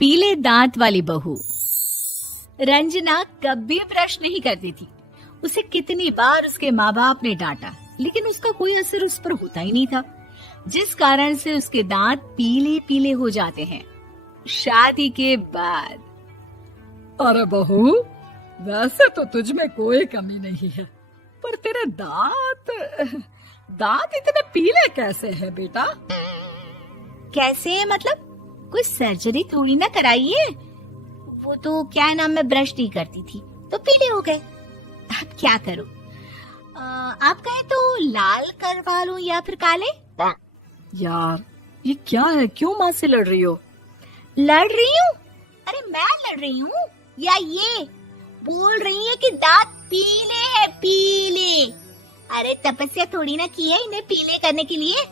पीले दांत वाली बहू। रंजना कभी ब्रश नहीं करती थी। उसे कितनी बार उसके माँ बाप ने डांटा, लेकिन उसका कोई असर उस पर होता ही नहीं था, जिस कारण से उसके दांत पीले पीले हो जाते हैं। शादी के बाद। अरे बहू, वैसे तो तुझ में कोई कमी नहीं है, पर तेरे दांत इतने पीले कैसे हैं बेटा? कैसे मतलब? कोई सर्जरी थोड़ी ना कराई है। वो तो क्या नाम, मैं ब्रश नहीं करती थी तो पीले हो गए। अब क्या करूं? आप कहें तो लाल करवा लूं या फिर काले? यार ये क्या है, क्यों माँ से लड़ रही हो? लड़ रही हूँ? अरे मैं लड़ रही हूँ या ये बोल रही है कि दांत पीले हैं, पीले। अरे तपस्या थोड़ी ना की है इन्हें पीले करने के लिए।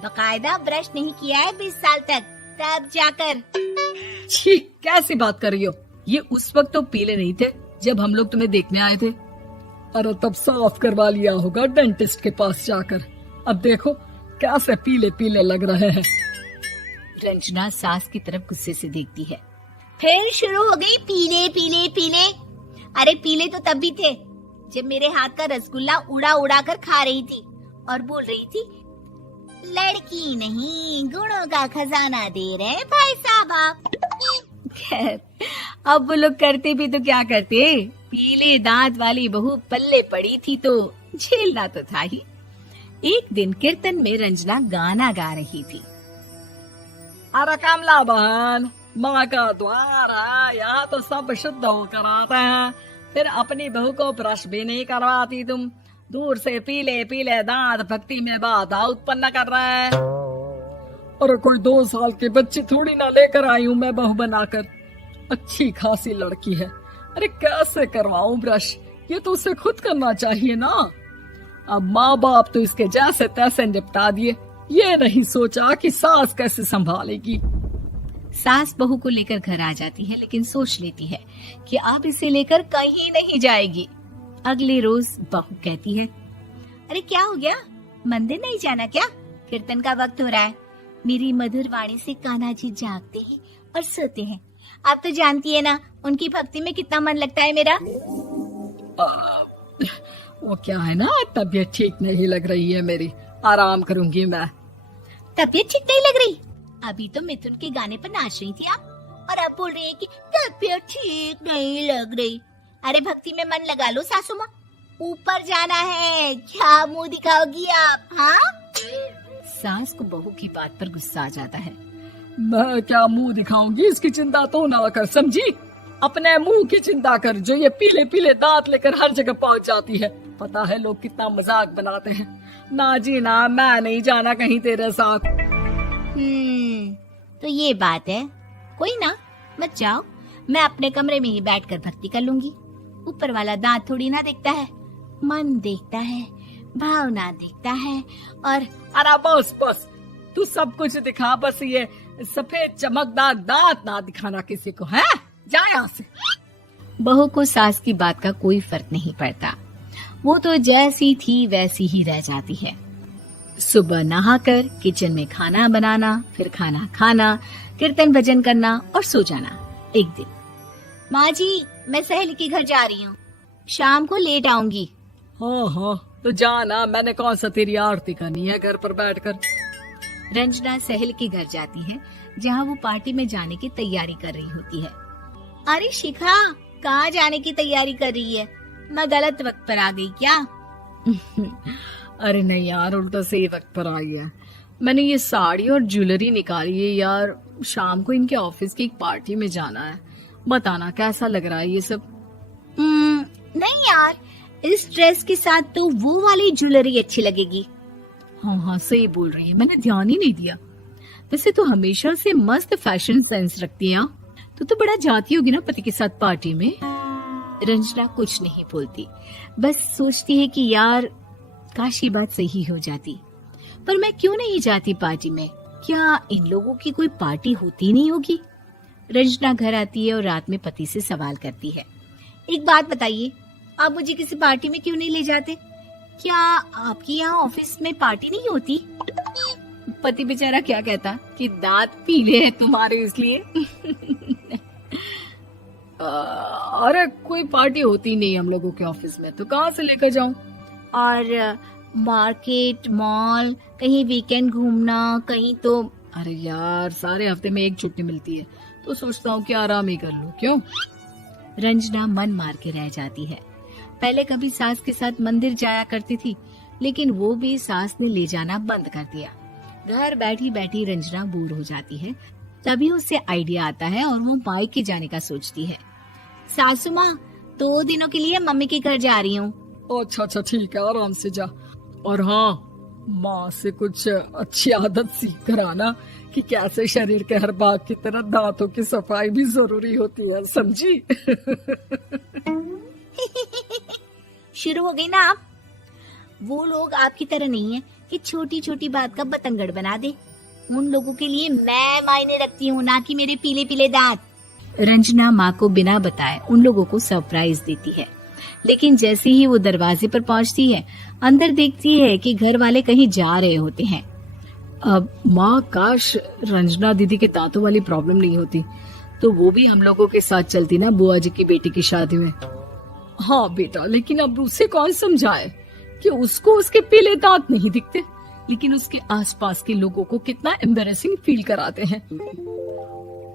बकायदा ब्रश नहीं किया है 20 साल तक, तब जाकर। छी, कैसी बात कर रही हो? ये उस वक्त तो पीले नहीं थे जब हम लोग तुम्हें देखने आए थे। अरे तब साफ करवा लिया होगा डेंटिस्ट के पास जाकर। अब देखो कैसे पीले पीले लग रहे हैं। रंजना सास की तरफ गुस्से से देखती है। फिर शुरू हो गई पीले पीले पीले। अरे पीले तो तब भी थे जब मेरे हाथ का रसगुल्ला उड़ा उड़ा कर खा रही थी और बोल रही थी, लड़की नहीं गुणों का खजाना दे रहे भाई साहब। खैर, अब वो लोग करते भी तो क्या करते, पीले दांत वाली बहू पल्ले पड़ी थी तो झेलना तो था ही। एक दिन कीर्तन में रंजना गाना गा रही थी। अरे कमला बहन, माँ का द्वार है, यहाँ तो सब शुद्ध होकर आते हैं, फिर अपनी बहू को ब्रश भी नहीं करवाती तुम। दूर से पीले पीले दांत भक्ति में बाधा उत्पन्न कर रहे हैं। अरे कोई 2 साल के बच्चे थोड़ी ना लेकर आई हूँ मैं बहू बनाकर। अच्छी खासी लड़की है, अरे कैसे करवाऊं ब्रश? ये तो उसे खुद करना चाहिए ना। अब माँ बाप तो इसके जैसे तैसे निपटा दिए, ये नहीं सोचा कि सास कैसे संभालेगी। सास बहू को लेकर घर आ जाती है, लेकिन सोच लेती है कि अब इसे लेकर कहीं नहीं जाएगी। अगले रोज बहू कहती है, अरे क्या हो गया, मंदिर नहीं जाना क्या? कीर्तन का वक्त हो रहा है। मेरी मधुर वाणी से कान्हा जी जागते हैं और सोते हैं। आप तो जानती है ना उनकी भक्ति में कितना मन लगता है मेरा। वो क्या है ना, तबीयत ठीक नहीं लग रही है मेरी, आराम करूंगी मैं। तबीयत ठीक नहीं लग रही? अभी तो मिथुन के गाने पर नाच रही थी आप, और अब बोल रही है कि तबीयत ठीक नहीं लग रही। अरे भक्ति में मन लगा लो सासू माँ, ऊपर जाना है, क्या मुंह दिखाओगी आप? हाँ? सास को बहू की बात पर गुस्सा आ जाता है। मैं क्या मुंह दिखाऊंगी, इसकी चिंता तो ना कर, समझी? अपने मुंह की चिंता कर, जो ये पीले पीले दांत लेकर हर जगह पहुंच जाती है। पता है लोग कितना मजाक बनाते हैं। ना जी ना, मैं नहीं जाना कहीं तेरे साथ। तो ये बात है। कोई ना, मत जाओ, मैं अपने कमरे में ही बैठकर भक्ति कर लूंगी। ऊपर वाला दांत थोड़ी ना देखता है, मन देखता है, भावना देखता है। और अरे बस बस, तू सब कुछ दिखा, बस ये सफेद चमकदार दांत ना दिखाना किसी को, है? जा यहाँ से। बहू को सास की बात का कोई फर्क नहीं पड़ता, वो तो जैसी थी वैसी ही रह जाती है। सुबह नहाकर किचन में खाना बनाना, फिर खाना खाना, कीर्तन भजन करना और सो जाना। एक दिन, माँ जी मैं सहेली के घर जा रही हूँ, शाम को लेट आऊंगी। हाँ, तो जाना, मैंने कौन सा तेरी आरती करनी है घर पर बैठकर। रंजना सहेली के घर जाती है, जहाँ वो पार्टी में जाने की तैयारी कर रही होती है। अरे शिखा, कहाँ जाने की तैयारी कर रही है? मैं गलत वक्त पर आ गई क्या? अरे नहीं यार, उल्टा सही वक्त पर आई है। मैंने ये साड़ी और ज्वेलरी निकाली है यार, शाम को इनके ऑफिस की एक पार्टी में जाना है। बताना कैसा लग रहा है ये सब? नहीं यार, इस ड्रेस के साथ तो वो वाली ज्वेलरी अच्छी लगेगी। हाँ, सही बोल रही है, मैंने ध्यान ही नहीं दिया। वैसे तो हमेशा से मस्त फैशन सेंस रखती है। तो बड़ा जाती होगी ना पति के साथ पार्टी में। रंजना कुछ नहीं बोलती, बस सोचती है कि यार काश ये बात सही हो जाती, पर मैं क्यों नहीं जाती पार्टी में? क्या इन लोगों की कोई पार्टी होती नहीं होगी? रंजना घर आती है और रात में पति से सवाल करती है, एक बात बताइए, आप मुझे किसी पार्टी में क्यों नहीं ले जाते? क्या आपकी यहाँ ऑफिस में पार्टी नहीं होती? पति बेचारा क्या कहता कि दांत पीले हैं तुम्हारे इसलिए। अरे कोई पार्टी होती नहीं हम लोगों के ऑफिस में, तो कहाँ से लेकर जाऊं? और मार्केट, मॉल, कहीं वीकेंड घूमना, कहीं तो। अरे यार सारे हफ्ते में एक छुट्टी मिलती है, तो सोचता हूँ कि आराम ही कर लूं। क्यों? रंजना मन मार के रह जाती है। पहले कभी सास के साथ मंदिर जाया करती थी, लेकिन वो भी सास ने ले जाना बंद कर दिया। घर बैठी बैठी रंजना बोर हो जाती है। तभी उसे आइडिया आता है और वो मायके जाने का सोचती है। सासू माँ, 2 दिनों के लिए मम्मी के घर जा रही हूँ। अच्छा अच्छा ठीक है, आराम से जा। और हाँ, माँ से कुछ अच्छी आदत सीख कर आना कि कैसे शरीर के हर भाग की तरह दांतों की सफाई भी जरूरी होती है, समझी? शुरू हो गई ना आप। वो लोग आपकी तरह नहीं है कि छोटी छोटी बात का बतंगड़ बना दे। उन लोगों के लिए मैं मायने रखती हूँ, ना कि मेरे पीले पीले दांत। रंजना माँ को बिना बताए उन लोगों को सरप्राइज देती है, लेकिन जैसे ही वो दरवाजे पर पहुंचती है, अंदर देखती है कि घर वाले कहीं जा रहे होते हैं। अब माँ, काश रंजना दीदी के दांतों वाली प्रॉब्लम नहीं होती, तो वो भी हम लोगों के साथ चलती ना बुआ जी की बेटी की शादी में। हाँ बेटा, लेकिन अब उसे कौन समझाए कि उसको उसके पीले दांत नहीं दिखते, लेकिन उसके आसपास के लोगों को कितना एम्बैरेसिंग फील कराते हैं।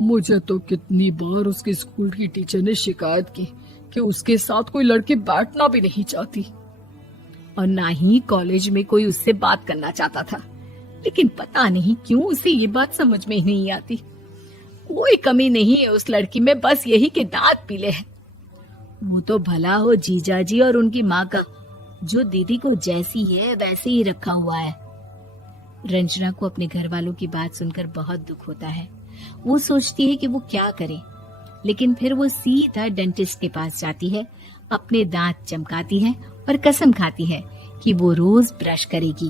मुझे तो कितनी बार उसके स्कूल की टीचर ने शिकायत की कि उसके साथ कोई लड़की बैठना भी नहीं चाहती, और ना ही कॉलेज में कोई उससे बात करना चाहता था। लेकिन पता नहीं क्यों उसे ये बात समझ में ही नहीं आती। कोई कमी नहीं है उस लड़की में, बस यही कि दांत पीले हैं। वो तो भला हो जीजा जी और उनकी माँ का, जो दीदी को जैसी है वैसे ही रखा हुआ है। रंजना को अपने घर वालों की बात सुनकर बहुत दुख होता है। वो सोचती है कि वो क्या करे, लेकिन फिर वो सीधा डेंटिस्ट के पास जाती है, अपने दांत चमकाती है और कसम खाती है कि वो रोज ब्रश करेगी।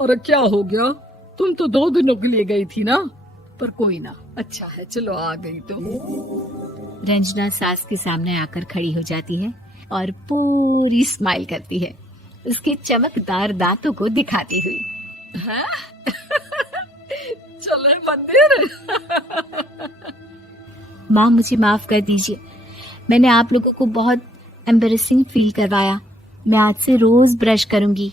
अरे क्या हो गया? तुम तो 2 दिनों के लिए गई थी ना, पर कोई ना, अच्छा है, चलो आ गई तो। रंजना सास के सामने आकर खड़ी हो जाती है और पूरी स्माइल करती है, उसके चमकदार दांतों को दिखाती हुई। है? चले मंदिर? माँ, मुझे माफ कर दीजिए, मैंने आप लोगों को बहुत एम्बैरेसिंग फील करवाया। मैं आज से रोज ब्रश करूंगी।